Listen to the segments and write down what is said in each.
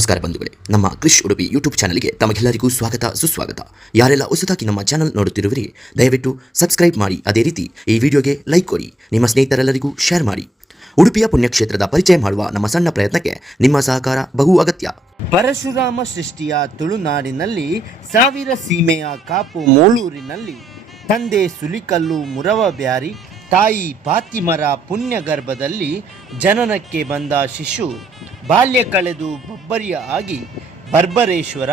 ನಮಸ್ಕಾರ ಬಂಧುಗಳೇ, ನಮ್ಮ ಕ್ರಿಶ್ ಉಡುಪಿ ಯೂಟ್ಯೂಬ್ ಚಾನಲ್ಗೆ ತಮಗೆಲ್ಲರಿಗೂ ಸ್ವಾಗತ ಸುಸ್ವಾಗತ. ಯಾರೆಲ್ಲ ಹೊಸದಾಗಿ ನಮ್ಮ ಚಾನಲ್ ನೋಡುತ್ತಿರುವಿರಿ ದಯವಿಟ್ಟು ಸಬ್ಸ್ಕ್ರೈಬ್ ಮಾಡಿ, ಅದೇ ರೀತಿ ಈ ವಿಡಿಯೋಗೆ ಲೈಕ್ ಕೊಡಿ, ನಿಮ್ಮ ಸ್ನೇಹಿತರೆಲ್ಲರಿಗೂ ಶೇರ್ ಮಾಡಿ. ಉಡುಪಿಯ ಪುಣ್ಯಕ್ಷೇತ್ರದ ಪರಿಚಯ ಮಾಡುವ ನಮ್ಮ ಸಣ್ಣ ಪ್ರಯತ್ನಕ್ಕೆ ನಿಮ್ಮ ಸಹಕಾರ ಬಹು ಅಗತ್ಯ. ಪರಶುರಾಮ ಸೃಷ್ಟಿಯ ತುಳುನಾಡಿನಲ್ಲಿ ಸಾವಿರ ಸೀಮೆಯ ಕಾಪು ಮೂಳೂರಿನಲ್ಲಿ ತಂದೆ ಸುಲಿಕಲ್ಲು ಮುರವ ಬ್ಯಾರಿ ತಾಯಿ ಪಾತಿಮರ ಪುಣ್ಯ ಗರ್ಭದಲ್ಲಿ ಜನನಕ್ಕೆ ಬಂದ ಶಿಶು ಬಾಲ್ಯ ಕಳೆದು ಬಬ್ಬರಿಯ ಆಗಿ ಬರ್ಬರೇಶ್ವರ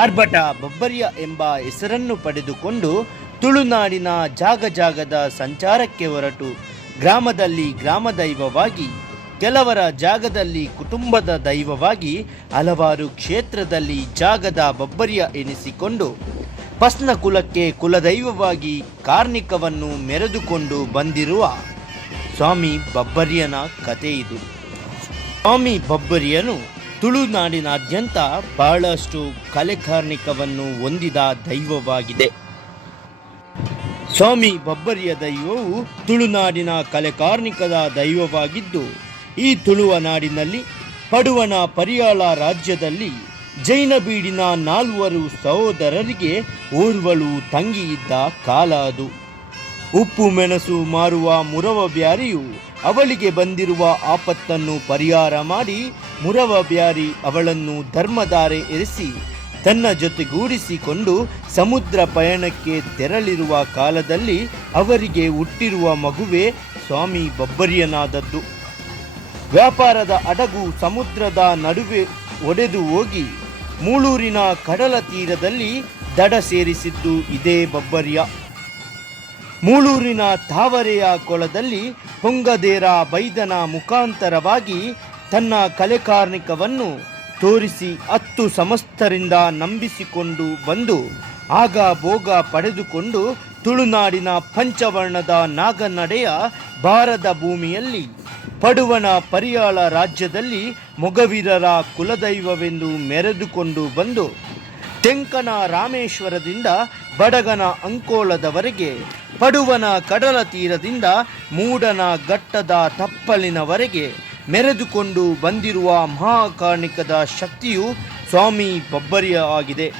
ಆರ್ಭಟ ಬಬ್ಬರಿಯ ಎಂಬ ಹೆಸರನ್ನು ಪಡೆದುಕೊಂಡು ತುಳುನಾಡಿನ ಜಾಗದ ಸಂಚಾರಕ್ಕೆ ಹೊರಟು ಗ್ರಾಮದಲ್ಲಿ ಗ್ರಾಮ ದೈವವಾಗಿ, ಕೆಲವರ ಜಾಗದಲ್ಲಿ ಕುಟುಂಬದ ದೈವವಾಗಿ, ಹಲವಾರು ಕ್ಷೇತ್ರದಲ್ಲಿ ಜಾಗದ ಬಬ್ಬರಿಯ ಎನಿಸಿಕೊಂಡು ಪಸ್ನ ಕುಲಕ್ಕೆ ಕುಲದೈವವಾಗಿ ಕಾರ್ಣಿಕವನ್ನು ಮೆರೆದುಕೊಂಡು ಬಂದಿರುವ ಸ್ವಾಮಿ ಬಬ್ಬರಿಯನ ಕಥೆ ಇದು. ಸ್ವಾಮಿ ಬಬ್ಬರಿಯನು ತುಳುನಾಡಿನಾದ್ಯಂತ ಬಹಳಷ್ಟು ಕಲೆ ಕಾರ್ಣಿಕವನ್ನು ಹೊಂದಿದ ದೈವವಾಗಿದೆ. ಸ್ವಾಮಿ ಬಬ್ಬರಿಯ ದೈವವು ತುಳುನಾಡಿನ ಕಲೆ ಕಾರ್ಣಿಕದ ದೈವವಾಗಿದ್ದು, ಈ ತುಳುವ ನಾಡಿನಲ್ಲಿ ಪಡುವಣ ಪರಿಯಾಳ ರಾಜ್ಯದಲ್ಲಿ ಜೈನ ಬೀಡಿನ 4 ಸಹೋದರರಿಗೆ ಓರ್ವಳು ತಂಗಿಯಿದ್ದ ಕಾಲ ಅದು. ಉಪ್ಪು ಮೆಣಸು ಮಾರುವ ಮುರವ ಬ್ಯಾರಿಯು ಅವಳಿಗೆ ಬಂದಿರುವ ಆಪತ್ತನ್ನು ಪರಿಹಾರ ಮಾಡಿ ಮುರವ ಬ್ಯಾರಿ ಅವಳನ್ನು ಧರ್ಮಧಾರೆ ಎರಿಸಿ ತನ್ನ ಜೊತೆಗೂಡಿಸಿಕೊಂಡು ಸಮುದ್ರ ಪಯಣಕ್ಕೆ ತೆರಳಿರುವ ಕಾಲದಲ್ಲಿ ಅವರಿಗೆ ಹುಟ್ಟಿರುವ ಮಗುವೇ ಸ್ವಾಮಿ ಬಬ್ಬರಿಯನಾದದ್ದು. ವ್ಯಾಪಾರದ ಹಡಗು ಸಮುದ್ರದ ನಡುವೆ ಒಡೆದು ಹೋಗಿ ಮೂಳೂರಿನ ಕಡಲ ತೀರದಲ್ಲಿ ದಡ ಸೇರಿಸಿದ್ದು ಇದೇ ಬಬ್ಬರಿಯ. ಮೂಳೂರಿನ ತಾವರೆಯ ಕೊಳದಲ್ಲಿ ಹೊಂಗದೇರ ಬೈದನ ಮುಖಾಂತರವಾಗಿ ತನ್ನ ಕಲೆ ಕಾರ್ಣಿಕವನ್ನು ತೋರಿಸಿ 10 ಸಮಸ್ತರಿಂದ ನಂಬಿಸಿಕೊಂಡು ಬಂದು ಆಗ ಭೋಗ ಪಡೆದುಕೊಂಡು ತುಳುನಾಡಿನ ಪಂಚವರ್ಣದ ನಾಗನಡೆಯ ಬಾರದ ಭೂಮಿಯಲ್ಲಿ ಪಡುವಣ ಪರಿಯಾಳ ರಾಜ್ಯದಲ್ಲಿ ಮೊಗವೀರರ ಕುಲದೈವವೆಂದು ಮೆರೆದುಕೊಂಡು ಬಂದು ತೆಂಕನ ರಾಮೇಶ್ವರದಿಂದ ಬಡಗನ ಅಂಕೋಲದವರೆಗೆ, ಪಡುವನ ಕಡಲ ತೀರದಿಂದ ಮೂಡನ ಘಟ್ಟದ ತಪ್ಪಲಿನವರೆಗೆ ಮೆರೆದುಕೊಂಡು ಬಂದಿರುವ ಮಹಾಕಾರ್ಣಿಕದ ಶಕ್ತಿಯು ಸ್ವಾಮಿ ಬಬ್ಬರಿಯ ಆಗಿದೆ.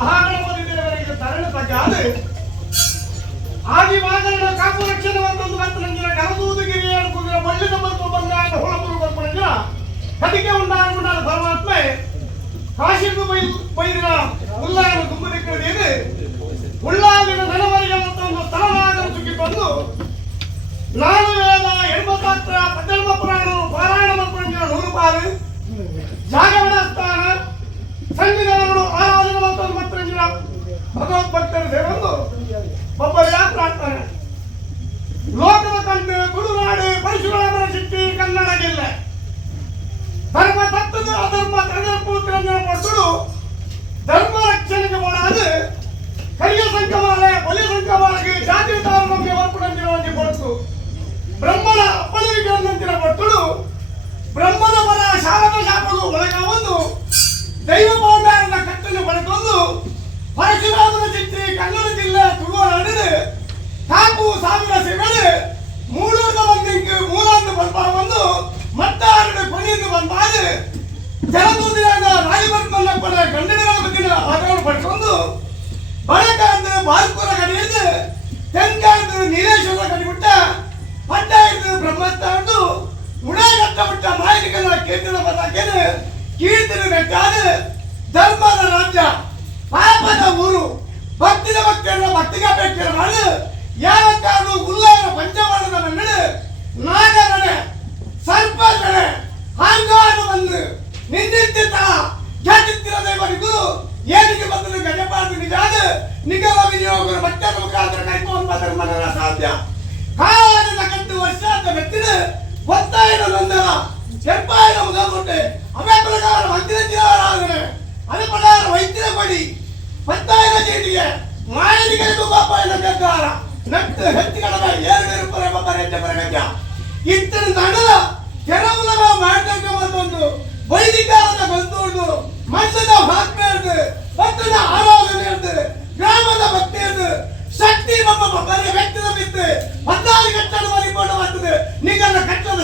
ಮಹಾಗಣಪತಿ ದೇವರಿಗೆ ತರಣ ತಗ್ಗಾದೆ ಆದಿವಾಗರಣ ಕಾಪು ರಕ್ಷಣೆ ಒಂದೊಂದು ಮಂತ್ರಂಗಿನ ಕರದೂದಗಿರಿ ಕುದಿರ ಬಳ್ಳಿದ ಮತ್ತು ಬಂದಾಗ ಹೊಳಪುರು ಬರ್ಪಣಂಗಿನ ಕದಿಕೆ ಉಂಟಾಗುಂಡ ಪರಮಾತ್ಮ ಕಾಶಿಗೂ ಬೈದಿನ ಉಲ್ಲಾಯನ ತುಂಬದಿಕ್ಕೇನು ಉಳ್ಳಾಗಿನ ನನವರಿಗೆ ಮತ್ತೊಂದು ತಲನಾಗಲು ಸುಖಿ ಬಂದು ನಾನು ವೇದ 84 ಪದ್ಧರ್ಮ ಪುರಾಣ ಪಾರಾಯಣ ಮಾಡ್ಕೊಂಡ 100 ಪಾಲು ಜಾಗವನ ಸ್ಥಾನ ಸಂವಿಧಾನಗಳು ಆರಾಧನೆ ಮತ್ತೊಂದು ಮತ್ತೊಂದಿನ ಭಗವದ್ಭಕ್ತರು ಸೇರೊಂದು ಒಬ್ಬರು ಯಾಕೆ ಪ್ರಾರ್ಥನೆ ಲೋಕದ ಕಂಡು ತುಳುನಾಡು ಪರಶುರಾಮನ ಶಕ್ತಿ ಕನ್ನಡ ಜಿಲ್ಲೆ ಧರ್ಮ ತತ್ವದ ಅಧರ್ಮ ತಡೆಪೂರ್ತಿಯನ್ನು ಪಟ್ಟು ಧರ್ಮ ರಕ್ಷಣೆಗೆ ಮಾಡಾದು ಕರಿಯ ಸಂಕಮಾಲೆ ಬಲಿ ಸಂಕಮಾಗಿ ಜಾತಿ ತಾರತಮ್ಯ ಒಪ್ಪುವಂತೆ ಕೊಟ್ಟು ಬ್ರಹ್ಮನ ಅಪ್ಪಳಿಕೆಯನ್ನಂತಿನ ಪಟ್ಟುಡು ಬ್ರಹ್ಮನ ಬರ ಶಾರದ ಶಾಪಗಳು ಒಳಗಾವೊಂದು ದೈವ ಬಾಂಧಾರದ ಕಟ್ಟನ್ನು ಪಡೆಕೊಂಡು ಪರಶುರಾಮನ ಶಕ್ತಿ ಕನ್ನಡ ಜಿಲ್ಲೆ ತುಳುನಾಡಿನ ಕಾಪು ಸಾವಿರ ಸಿಗಡೆ ಮೂಳೂರ್ದ ಬಂದಿಂಗ್ ಮೂಲಾಂದು ಬಂದು ಮತ್ತಾರಡು ಕೊನೆಯಿಂದ ಬಂದಾದ ಜಲದೂದಿನಾಗ ರಾಜಭಟ್ಮಲ್ಲಪ್ಪನ ಗಂಡನ ಬದಿನ ಆಟವನ್ನು ಪಡ್ಕೊಂಡು ಬಳಕಾಂದು ಬಾಲ್ಪುರ ಕಡೆಯಿಂದ ತೆಂಗಾಂದು ನೀಲೇಶ್ವರ ಕಡಿಬಿಟ್ಟ ಪಟ್ಟ ಹಿಡಿದು ಬ್ರಹ್ಮಸ್ಥಾನದ್ದು ಮುಡಗಟ್ಟಬಿಟ್ಟ ಮಾಹಿತಿಗಳ ಕೇಂದ್ರದ ಪದಾಕೆನು ಕೀರ್ತಿನ ಬೆಟ್ಟಾದ ಧರ್ಮದ ರಾಜ್ಯ ಪಾಪದ ಊರು ಭಕ್ತಿದ ಭಕ್ತಿಯನ್ನ ಭಕ್ತಿಗೆ ಬೇಕಿರ ಮಾಡಿ ಯಾವತ್ತಾರು ಉಲ್ಲಾರ ಪಂಚವರ್ಣದ ಮನ್ನಡೆ ನಾಗರಡೆ ಸರ್ಪಗಡೆ ಹಾಂಗಾರು ಬಂದು ನಿಂದಿತ್ತ ಜಾತಿತ್ತಿರದವರೆಗೂ ಏನಿಗೆ ಬಂದು ಗಜಪಾದ ನಿಜಾದ ನಿಗಮ ವಿನಿಯೋಗರ ಭಕ್ತರ ಮುಖಾಂತರ ಕೈಕೊಂಡು ಮನರ ಸಾಧ್ಯ ಕಾಲದ ಕಂಡು ವರ್ಷಾಂತ ವ್ಯಕ್ತಿನ ಒತ್ತಾಯದ ನಂದರ ಕೆಂಪಾಯನ ಮುಖಮುಟ್ಟೆ ಅವೇ ಪ್ರಕಾರ ಮಂದಿರ ಆರಾಧನೆ ಅದೇ ಪ್ರಕಾರ ವೈದ್ಯರ ಬಡಿ ಒತ್ತಾಯದ ಚೀಟಿಗೆ ಮಾಯನಿಗಳಿಗೂ ಬಾಪಾಯನ ಬೆದ್ದಾರ ನಟ್ಟು ಹೆಚ್ಚಿಗಡದ ಏರುಗೇರು ಪರಬಬ್ಬರೆಜ್ಜ ಪರಗಜ್ಜ ಇತ್ತಿನ ನಡಲ ಕೆಲವುಲಗ ಮಾಡ್ದಂಗೆ ಬಂದೊಂದು ವೈದಿಕಾರದ ಬಂದೋದು ಮಣ್ಣದ ಹಾಕ್ಮೆ ಇರ್ದು ಭಕ್ತನ ಆರಾಧನೆ ಇರ್ದು ಗ್ರಾಮದ ಭಕ್ತಿ ಇರ್ದು ಶಕ್ತಿ ನಮ್ಮ ಬಬ್ಬರ ವ್ಯಕ್ತಿದ ಬಿದ್ದು 14 ಕಟ್ಟಡ ಮರಿಕೊಂಡು ಬರ್ತದೆ ನಿಗನ ಕಟ್ಟದ